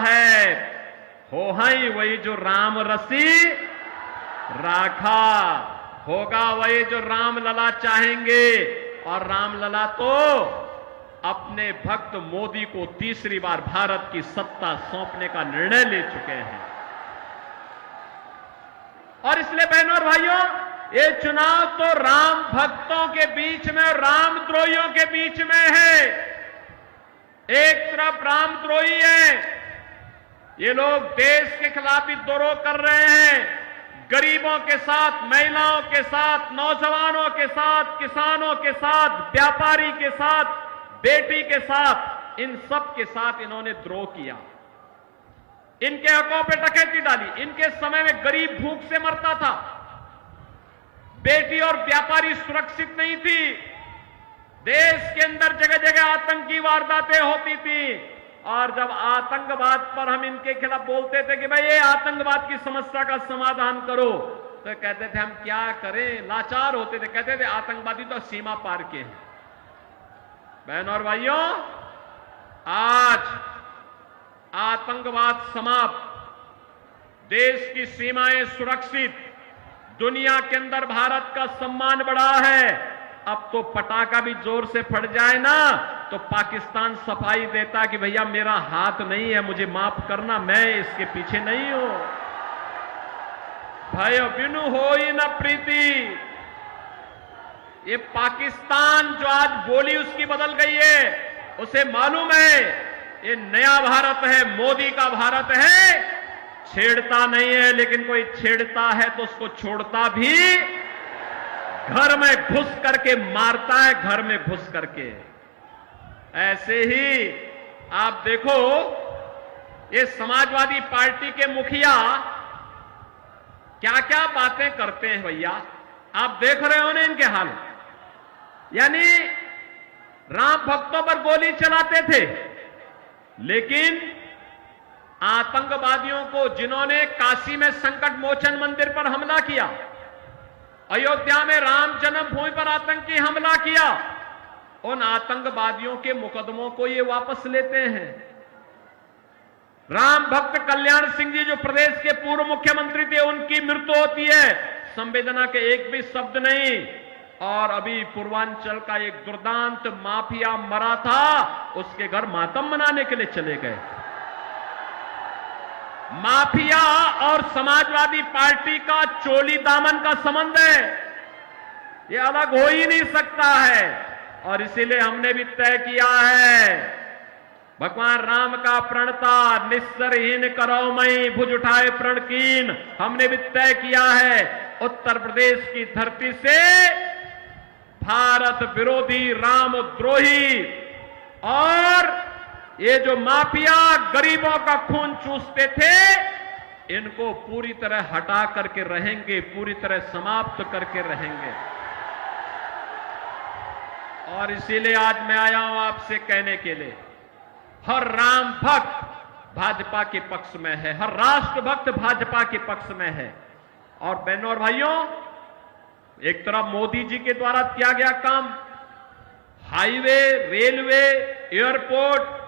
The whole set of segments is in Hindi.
है, हो हई वही जो राम रसी राखा, होगा वही जो राम लला चाहेंगे। और राम लला तो अपने भक्त मोदी को तीसरी बार भारत की सत्ता सौंपने का निर्णय ले चुके हैं। और इसलिए बहनों और भाइयों, ये चुनाव तो राम भक्तों के बीच में और रामद्रोहियों के बीच में है। एक तरफ रामद्रोही है, ये लोग देश के खिलाफ विद्रोह कर रहे हैं, गरीबों के साथ, महिलाओं के साथ, नौजवानों के साथ, किसानों के साथ, व्यापारी के साथ, बेटी के साथ, इन सब के साथ इन्होंने द्रोह किया। इनके हकों पे डकैती डाली। इनके समय में गरीब भूख से मरता था, बेटी और व्यापारी सुरक्षित नहीं थी, देश के अंदर जगह जगह आतंकी वारदातें होती थी। और जब आतंकवाद पर हम इनके खिलाफ बोलते थे कि भाई ये आतंकवाद की समस्या का समाधान करो, तो कहते थे हम क्या करें, लाचार होते थे, कहते थे आतंकवादी तो सीमा पार के हैं। बहनों और भाइयों, आज आतंकवाद समाप्त, देश की सीमाएं सुरक्षित, दुनिया के अंदर भारत का सम्मान बढ़ा है। अब तो पटाखा भी जोर से फट जाए ना तो पाकिस्तान सफाई देता कि भैया मेरा हाथ नहीं है, मुझे माफ करना, मैं इसके पीछे नहीं हूं। भय बिनु होई न प्रीति, ये पाकिस्तान जो आज बोली उसकी बदल गई है, उसे मालूम है ये नया भारत है, मोदी का भारत है। छेड़ता नहीं है, लेकिन कोई छेड़ता है तो उसको छोड़ता भी, घर में घुस करके मारता है, घर में घुस करके। ऐसे ही आप देखो, ये समाजवादी पार्टी के मुखिया क्या क्या बातें करते हैं भैया, आप देख रहे हो ना इनके हाल। यानी राम भक्तों पर गोली चलाते थे, लेकिन आतंकवादियों को, जिन्होंने काशी में संकट मोचन मंदिर पर हमला किया, अयोध्या में राम जन्मभूमि पर आतंकी हमला किया, उन आतंकवादियों के मुकदमों को ये वापस लेते हैं। राम भक्त कल्याण सिंह जी जो प्रदेश के पूर्व मुख्यमंत्री थे, उनकी मृत्यु होती है, संवेदना के एक भी शब्द नहीं। और अभी पूर्वांचल का एक दुर्दांत माफिया मरा था, उसके घर मातम मनाने के लिए चले गए। माफिया और समाजवादी पार्टी का चोली दामन का संबंध है, ये अलग हो ही नहीं सकता है। और इसीलिए हमने भी तय किया है, भगवान राम का प्रणता निस्सरहीन करो मई, भुज उठाए प्रणकीन। हमने भी तय किया है, उत्तर प्रदेश की धरती से भारत विरोधी, रामद्रोही और ये जो माफिया गरीबों का खून चूसते थे, इनको पूरी तरह हटा करके रहेंगे, पूरी तरह समाप्त करके रहेंगे। और इसीलिए आज मैं आया हूं आपसे कहने के लिए, हर राम भक्त भाजपा के पक्ष में है, हर राष्ट्र भक्त भाजपा के पक्ष में है। और बहनों और भाइयों, एक तरफ मोदी जी के द्वारा किया गया काम, highway, railway, airport,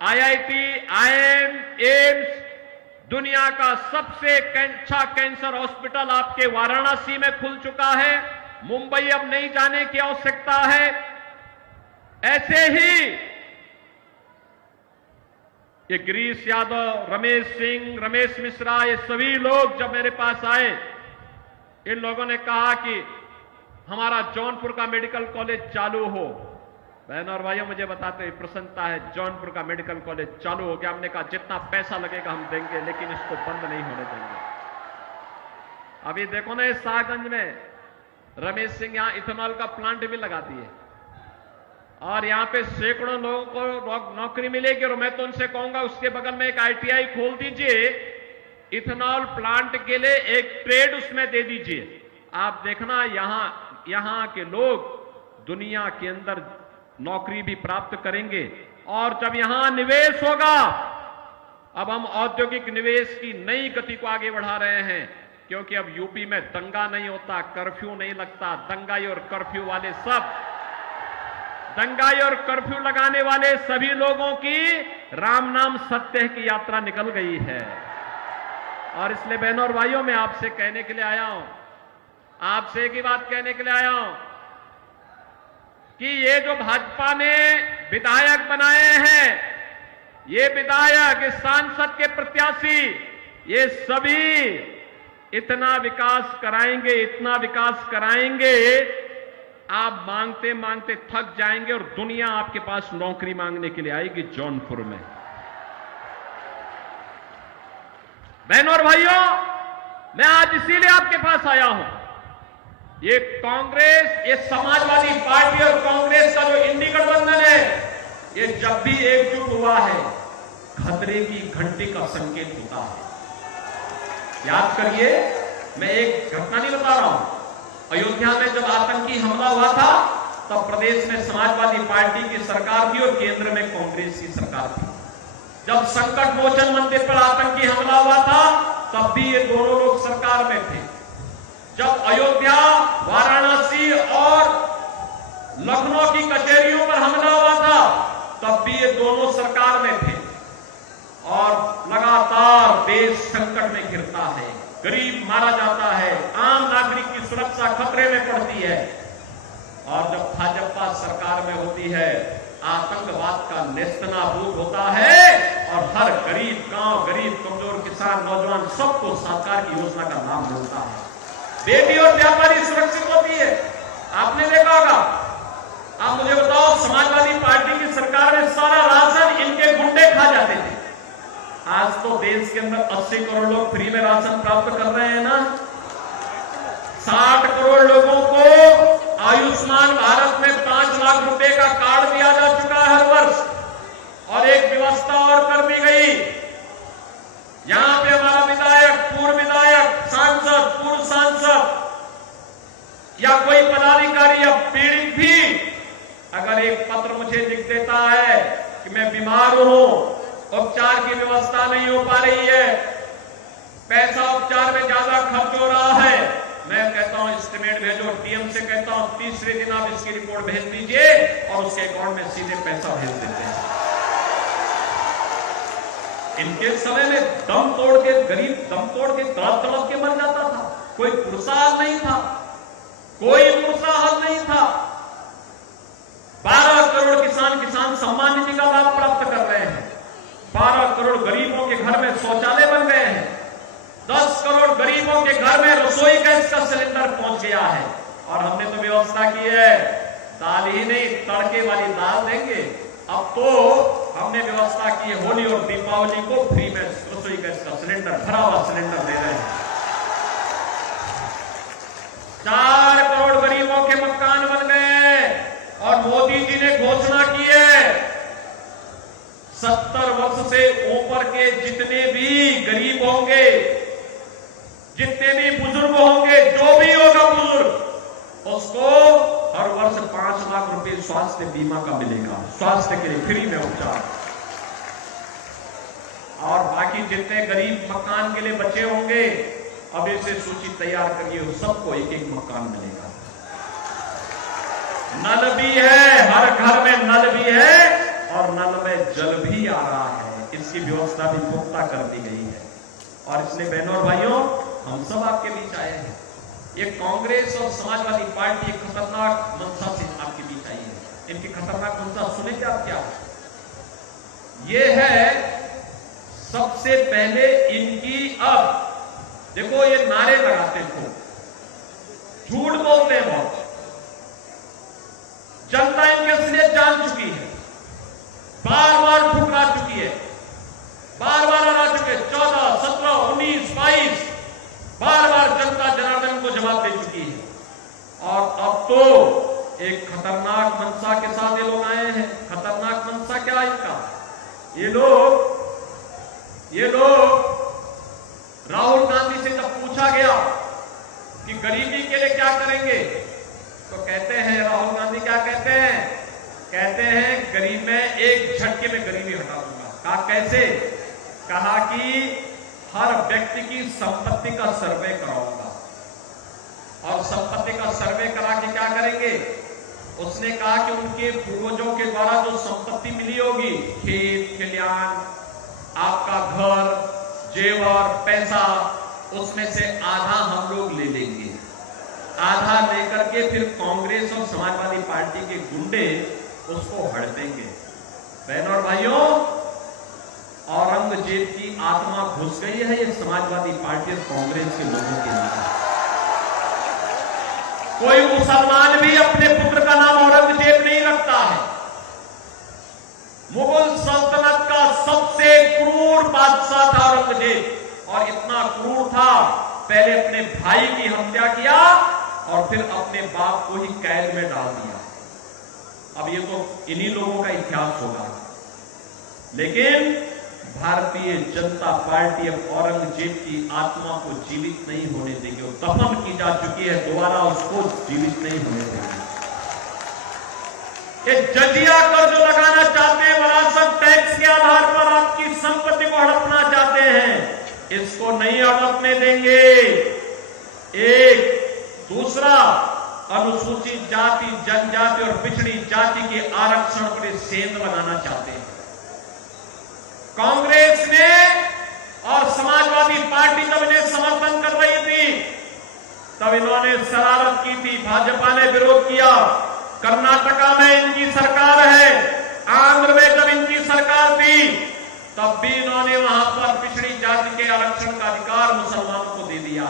IIT, IIM, AIIMS, दुनिया का सबसे अच्छा कैंसर हॉस्पिटल आपके वाराणसी में खुल चुका है, मुंबई अब नहीं जाने की आवश्यकता है। ऐसे ही ये गिरीश यादव, रमेश सिंह, रमेश मिश्रा, ये सभी लोग जब मेरे पास आए, इन लोगों ने कहा कि हमारा जौनपुर का मेडिकल कॉलेज चालू हो। बहनों और भाइयों, मुझे बताते हुए प्रसन्नता है, जौनपुर का मेडिकल कॉलेज चालू हो गया। हमने कहा जितना पैसा लगेगा हम देंगे, लेकिन इसको बंद नहीं होने देंगे। अभी देखो ना, इस शाहगंज में रमेश सिंह यहां इथेनॉल का प्लांट भी लगा दिए और यहां पे सैकड़ों लोगों को नौकरी मिलेगी। और मैं तो उनसे कहूंगा उसके बगल में एक आईटीआई खोल दीजिए, इथेनॉल प्लांट के लिए एक ट्रेड उसमें दे दीजिए। आप देखना यहां के लोग दुनिया के अंदर नौकरी भी प्राप्त करेंगे। और जब यहां निवेश होगा, अब हम औद्योगिक निवेश की नई गति को आगे बढ़ा रहे हैं, क्योंकि अब यूपी में दंगा नहीं होता, कर्फ्यू नहीं लगता। दंगाई और कर्फ्यू वाले सब दंगाई और कर्फ्यू लगाने वाले सभी लोगों की राम नाम सत्य की यात्रा निकल गई है। और इसलिए बहनों और भाइयों, मैं आपसे कहने के लिए आया हूं, आपसे एक ही बात कहने के लिए आया हूं कि ये जो भाजपा ने विधायक बनाए हैं, ये विधायक, इस सांसद के प्रत्याशी, ये सभी इतना विकास कराएंगे, इतना विकास कराएंगे, आप मांगते मांगते थक जाएंगे और दुनिया आपके पास नौकरी मांगने के लिए आएगी जौनपुर में। बहनों और भाइयों, मैं आज इसीलिए आपके पास आया हूं। ये कांग्रेस, ये समाजवादी पार्टी और कांग्रेस का जो इंडी गठबंधन है, ये जब भी एकजुट हुआ है, खतरे की घंटी का संकेत होता है। याद करिए, मैं एक घटना नहीं बता रहा हूं। अयोध्या में जब आतंकी हमला हुआ था, तब प्रदेश में समाजवादी पार्टी की सरकार थी और केंद्र में कांग्रेस की सरकार थी। जब संकट मोचन मंदिर पर आतंकी हमला हुआ था, तब भी ये दोनों लोग सरकार में थे। जब अयोध्या, वाराणसी और लखनऊ की कचहरियों पर हमला हुआ था, तब भी ये दोनों सरकार में थे। और लगातार देश संकट में घिरता है, गरीब मारा जाता है, आम नागरिक की सुरक्षा खतरे में पड़ती है। और जब भाजपा सरकार में होती है, आतंकवाद का नेस्तनाबूद होता है और हर गरीब गांव, गरीब कमजोर किसान, नौजवान सबको सरकार की योजना का लाभ मिलता है। बेटी और व्यापारी सुरक्षित होती है। आपने देखा होगा। आप मुझे बताओ, समाजवादी पार्टी की सरकार में सारा राशन इनके गुंडे खा जाते थे। आज तो देश के अंदर 80 करोड़ लोग फ्री में राशन प्राप्त कर रहे हैं ना। 60 करोड़ लोगों को आयुष्मान भारत में 5 लाख रुपए का कार्ड दिया जा चुका है हर वर्ष। और एक व्यवस्था और कर दी गई, यहां पे हमारा विधायक, पूर्व विधायक, सांसद, पूर्व सांसद या कोई पदाधिकारी या पीड़ित भी अगर एक पत्र मुझे लिख देता है कि मैं बीमार हूं, उपचार की व्यवस्था नहीं हो पा रही है, पैसा उपचार में ज्यादा खर्च हो रहा है, मैं कहता हूं एस्टिमेट भेजो। डीएम से कहता हूं तीसरे दिन आप इसकी रिपोर्ट भेज दीजिए और उसके अकाउंट में सीधे पैसा भेज देते हैं। इनके समय में दम तोड़ के, गरीब दम तोड़ के तड़प तड़प के मर जाता था। कोई पुरस्कार नहीं था, कोई पुरस्कार नहीं था। 12 करोड़ किसान सम्मान निधि का लाभ प्राप्त कर रहे हैं। 12 करोड़ गरीबों के घर में शौचालय बन गए हैं। 10 करोड़ गरीबों के घर में रसोई गैस का सिलेंडर पहुंच गया है। और हमने तो व्यवस्था की है, दाल ही नहीं, तड़के वाली दाल देंगे। अब तो हमने व्यवस्था की है, होली और दीपावली को फ्री में रसोई गैस का सिलेंडर, भरा हुआ सिलेंडर दे रहे हैं। 4 करोड़ गरीबों के मकान बन गए। और मोदी जी ने घोषणा की है, 70 वर्ष से ऊपर के जितने भी गरीब होंगे, जितने भी बुजुर्ग होंगे, जो भी होगा बुजुर्ग, उसको हर वर्ष 5 लाख रुपए स्वास्थ्य बीमा का मिलेगा, स्वास्थ्य के लिए फ्री में उपचार। और बाकी जितने गरीब मकान के लिए बचे होंगे, अब इसे सूची तैयार करिए, सबको एक एक मकान मिलेगा। नल भी है, हर घर में नल भी है और नल में जल भी आ रहा है। इसकी व्यवस्था भी पुख्ता कर दी गई है। और इसलिए बहनों और भाइयों, हम सब आपके बीच आए हैं। ये कांग्रेस और समाजवादी पार्टी एक खतरनाक मंशा से आपके बीच आई है। इनकी खतरनाक मंशा सुनेंगे आप क्या? ये है सबसे पहले इनकी, अब देखो ये नारे लगाते थे, झूठ बोलते हैं बहुत, जनता इनके असलियत जान चुकी है, बार बार ठुकरा चुकी है, बार बार हरा चुके, 14, 17, 19, 22 बार बार जनता जनार्दन को जवाब दे चुकी है। और अब तो एक खतरनाक मंशा के साथ ये लोग आए हैं। खतरनाक मंशा क्या है इनका? ये लोग राहुल गांधी से जब पूछा गया कि गरीबी के लिए क्या करेंगे, तो कहते हैं, राहुल गांधी क्या कहते हैं? कहते हैं गरीब में एक झटके में गरीबी हटा दूंगा। कहा कैसे? कहा कि हर व्यक्ति की संपत्ति का सर्वे कराऊंगा। और संपत्ति का सर्वे करा के क्या करेंगे? उसने कहा कि उनके पूर्वजों के द्वारा जो संपत्ति मिली होगी, खेत खलिहान, आपका घर, जेवर, पैसा, उसमें से आधा हम लोग ले लेंगे। आधा लेकर के फिर कांग्रेस और समाजवादी पार्टी के गुंडे उसको हड़पेंगे। बहनों और भाइयों, औरंगजेब की आत्मा घुस गई है ये समाजवादी पार्टी और कांग्रेस के लोगों के लिए। कोई मुसलमान भी अपने पुत्र का नाम औरंगजेब नहीं रखता है। मुगल सल्तनत का सबसे क्रूर बादशाह था औरंगजेब, और इतना क्रूर था, पहले अपने भाई की हत्या किया और फिर अपने बाप को ही कैद में डाल दिया। अब ये तो इन्हीं लोगों का इतिहास होगा। लेकिन भारतीय जनता पार्टी अब औरंगजेब की आत्मा को जीवित नहीं होने देगी। वो दफन की जा चुकी है, दोबारा उसको जीवित नहीं होने देगी। ये जजिया कर जो लगाना चाहते हैं, विरासत टैक्स के आधार पर आपकी संपत्ति को हड़पना चाहते हैं, इसको नहीं हड़पने देंगे। एक दूसरा, अनुसूचित जाति, जनजाति और पिछड़ी जाति के आरक्षण पर सेंध लगाना चाहते हैं। कांग्रेस ने और समाजवादी पार्टी जब इन्हें समर्थन कर रही थी, तब इन्होंने शरारत की थी, भाजपा ने विरोध किया। कर्नाटका में इनकी सरकार है, आंध्र में जब इनकी सरकार थी, तब भी इन्होंने वहां पर पिछड़ी जाति के आरक्षण का अधिकार मुसलमानों को दे दिया।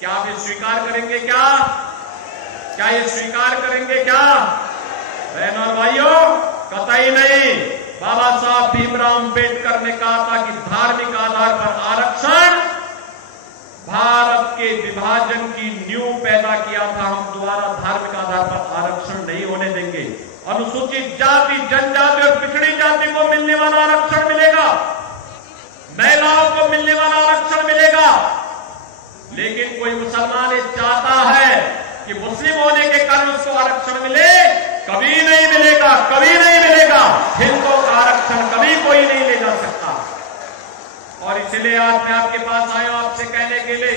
क्या आप ये स्वीकार करेंगे? क्या ये स्वीकार करेंगे? क्या बहनों और भाइयों, कतई नहीं। बाबा साहब भीमराव अंबेडकर ने कहा था कि धार्मिक आधार पर आरक्षण भारत के विभाजन की नींव पैदा किया था। हम दोबारा धार्मिक आधार पर आरक्षण नहीं होने देंगे। अनुसूचित जाति, जनजाति और पिछड़ी जाति को मिलने वाला आरक्षण मिलेगा, महिलाओं को मिलने वाला आरक्षण मिलेगा। लेकिन कोई मुसलमान ये चाहता है कि मुस्लिम होने के कारण उसको आरक्षण मिले, कभी नहीं मिलेगा, कभी नहीं मिलेगा। हिंदुओं का आरक्षण कभी कोई नहीं ले जा सकता। और इसलिए आज मैं आपके पास आया हूं आपसे कहने के लिए,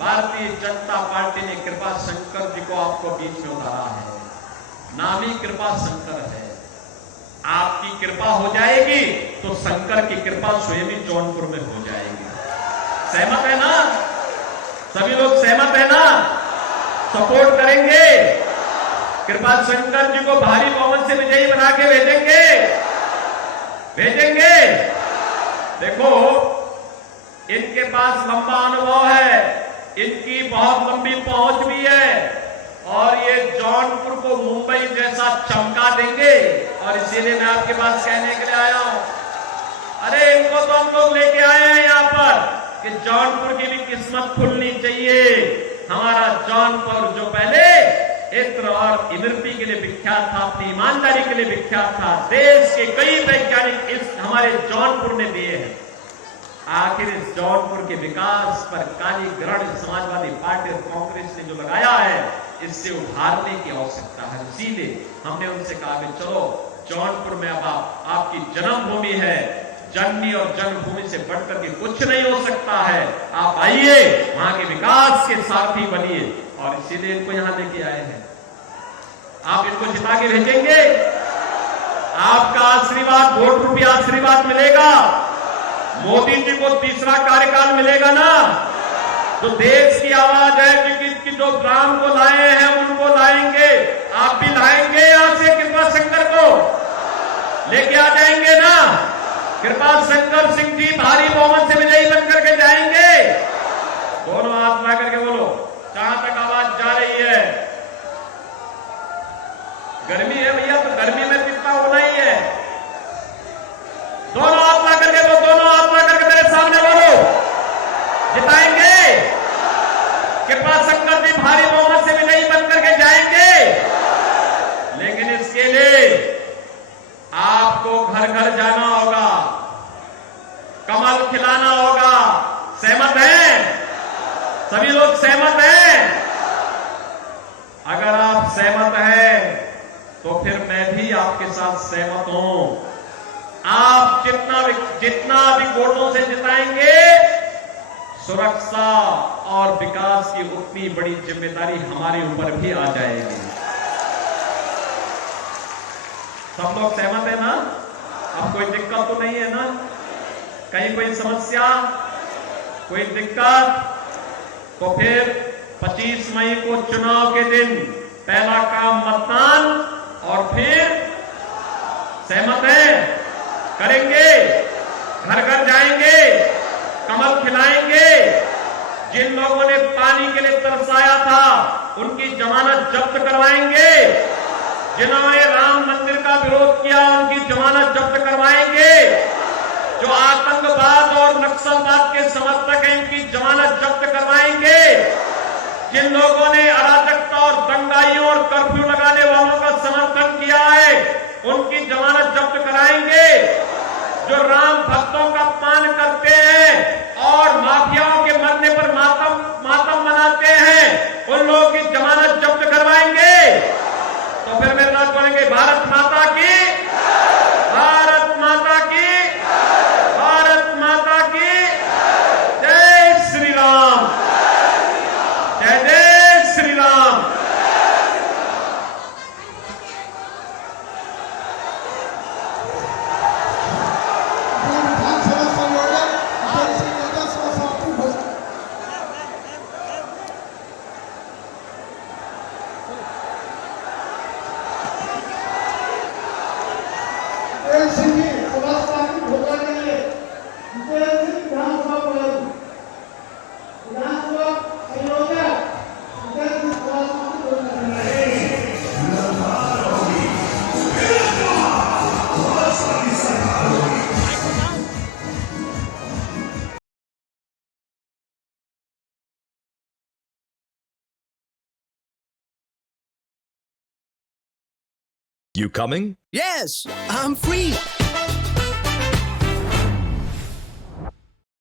भारतीय जनता पार्टी ने कृपा शंकर जी को आपको बीच में उतारा है। नाम ही कृपा शंकर है। आपकी कृपा हो जाएगी तो शंकर की कृपा स्वयं ही जौनपुर में हो जाएगी। सहमत है ना? सभी लोग सहमत है ना? सपोर्ट करेंगे? कृपा शंकर जी को भारी बहुमत से विजयी बना के भेजेंगे। देखो, इनके पास लंबा अनुभव है, इनकी बहुत लंबी पहुंच भी है, और ये जौनपुर को मुंबई जैसा चमका देंगे। और इसीलिए मैं आपके पास कहने के लिए आया हूं, अरे इनको तो हम लोग लेके आए हैं यहां पर कि जौनपुर की भी किस्मत खुलनी चाहिए। हमारा जौनपुर जो पहले इत्र और इमरती के लिए विख्यात था, अपनी ईमानदारी के लिए विख्यात था, देश के कई वैज्ञानिक इस हमारे जौनपुर ने दिए हैं। आखिर इस जौनपुर के विकास पर काली ग्रहण समाजवादी पार्टी और कांग्रेस ने जो लगाया है, इससे उभारने की आवश्यकता है। इसीलिए हमने उनसे कहा कि चलो, जौनपुर में अब आपकी जन्मभूमि है, जननी और जन्मभूमि से बढ़कर के कुछ नहीं हो सकता है। आप आइए, वहां के विकास के साथी बनिए। और इसीलिए इनको यहां लेके आए हैं। आप इनको जिता के भेजेंगे? आपका आशीर्वाद, वोट रूपी आशीर्वाद मिलेगा। मोदी जी को तीसरा कार्यकाल मिलेगा ना? जो देश की आवाज है कि जो ग्राम को लाए हैं उनको लाएंगे। आप भी लाएंगे यहां से कृपा शंकर को लेके आ जाएंगे ना? कृपा शंकर सिंह जी भारी बहुमत से विजयी बनकर के जाएंगे। दोनों हाथ मिला करके बोलो, जहां तक आवाज जा रही है। गर्मी है भैया, तो गर्मी में कितना होना ही है। दोनों हाथ मिला करके बोलो, दोनों हाथ मिला करके मेरे सामने बोलो, जिताएंगे। कृपा शंकर जी भारी बहुमत से विजयी बनकर के जाएंगे। लेकिन इसके लिए आपको घर घर जाना होगा, कमल खिलाना होगा। सहमत हैं? सभी लोग सहमत हैं? अगर आप सहमत हैं तो फिर मैं भी आपके साथ सहमत हूं। आप जितना भी वोटों से जिताएंगे, सुरक्षा और विकास की उतनी बड़ी जिम्मेदारी हमारे ऊपर भी आ जाएगी। सब लोग सहमत है ना? अब कोई दिक्कत तो नहीं है ना? कहीं कोई समस्या, कोई दिक्कत? तो फिर 25 मई को चुनाव के दिन पहला काम मतदान, और फिर सहमत है? करेंगे, घर घर जाएंगे, कमल खिलाएंगे। जिन लोगों ने पानी के लिए तरसाया था उनकी जमानत जब्त करवाएंगे। जिन्होंने राम मंदिर का विरोध किया उनकी जमानत जब्त करवाएंगे। जो आतंकवाद और नक्सलवाद के समर्थक हैं उनकी जमानत जब्त करवाएंगे। जिन लोगों ने अराजकता और दंगाइयों और कर्फ्यू लगाने वालों का समर्थन किया है उनकी जमानत जब्त कराएंगे। जो राम भक्तों का अपमान करते हैं और माफियाओं के मरने पर मातम मनाते हैं उन लोगों की जमानत जब्त करवाएंगे। तो फिर मेरे साथ बोलेंगे भारत माता की, भारत माता की, भारत माता की जय श्री राम, जय जय Shri Ram. You coming? Yes, I'm free.